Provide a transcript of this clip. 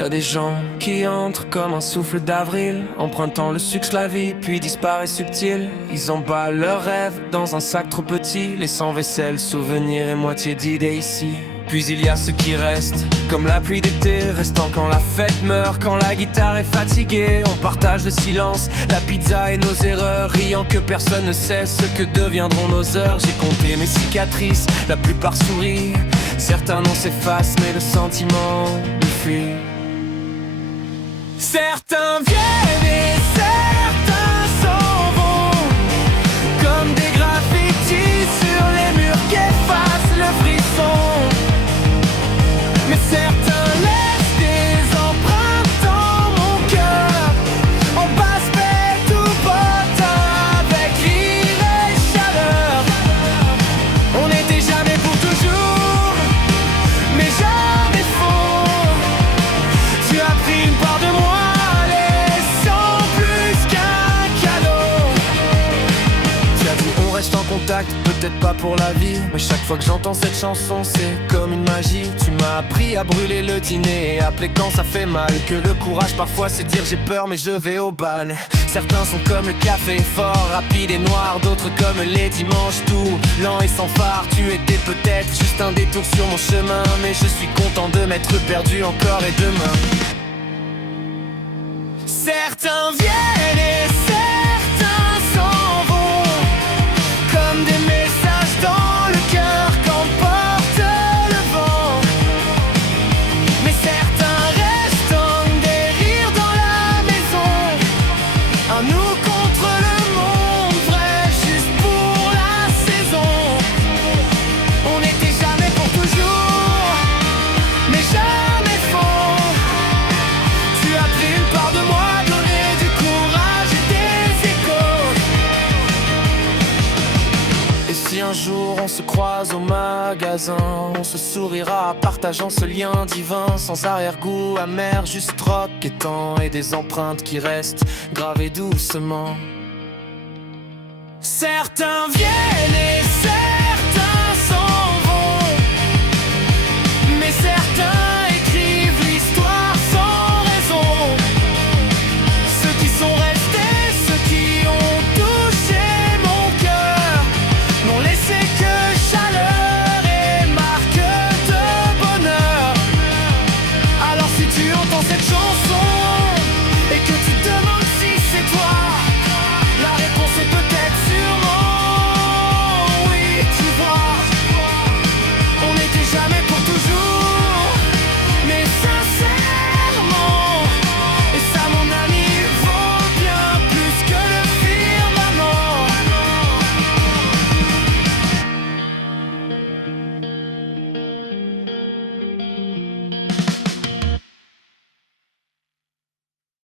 Y a des gens qui entrent comme un souffle d'avril, empruntant le succès, la vie, puis disparaissent subtil. Ils emballent leurs rêves dans un sac trop petit, laissant vaisselle, souvenirs et moitié d'idées ici. Puis il y a ceux qui restent, comme la pluie d'été, restant quand la fête meurt, quand la guitare est fatiguée. On partage le silence, la pizza et nos erreurs, riant que personne ne sait ce que deviendront nos heures. J'ai compté mes cicatrices, la plupart sourient, certains noms s'effacent, mais le sentiment nous fuit. Certains viennent et certains s'en vont, comme des graffitis sur les murs qui effacent le frisson. Mais certains laissent des empreintes dans mon cœur, en basse bête ou bottin, avec rire et chaleur. On n'était jamais pour toujours, mais jamais faux. Tu as pris une part de moi, laissant plus qu'un cadeau. Tu as dit on reste en contact, peut-être pas pour la vie, mais chaque fois que j'entends cette chanson c'est comme une magie. Tu m'as appris à brûler le dîner et appeler quand ça fait mal, que le courage parfois c'est dire j'ai peur mais je vais au bal. Certains sont comme le café, fort, rapide et noir, d'autres comme les dimanches, tout lent et sans phare. Tu étais peut-être juste un détour sur mon chemin, mais je suis content de m'être perdu encore et demain. Certains viennent et certains s'en vont, comme des messages dans le cœur qu'emporte le vent. Mais certains restent comme des rires dans la maison, un nous contre le monde, vrai juste pour la saison. On n'était jamais pour toujours, mais jamais faux. Tu as pris une part de moi, donné du courage et des échos. Et si un jour on se croise au magasin, on se sourira partageant ce lien divin, sans arrière-goût amer, juste rock et temps, et des empreintes qui restent gravées doucement. Certains viennent et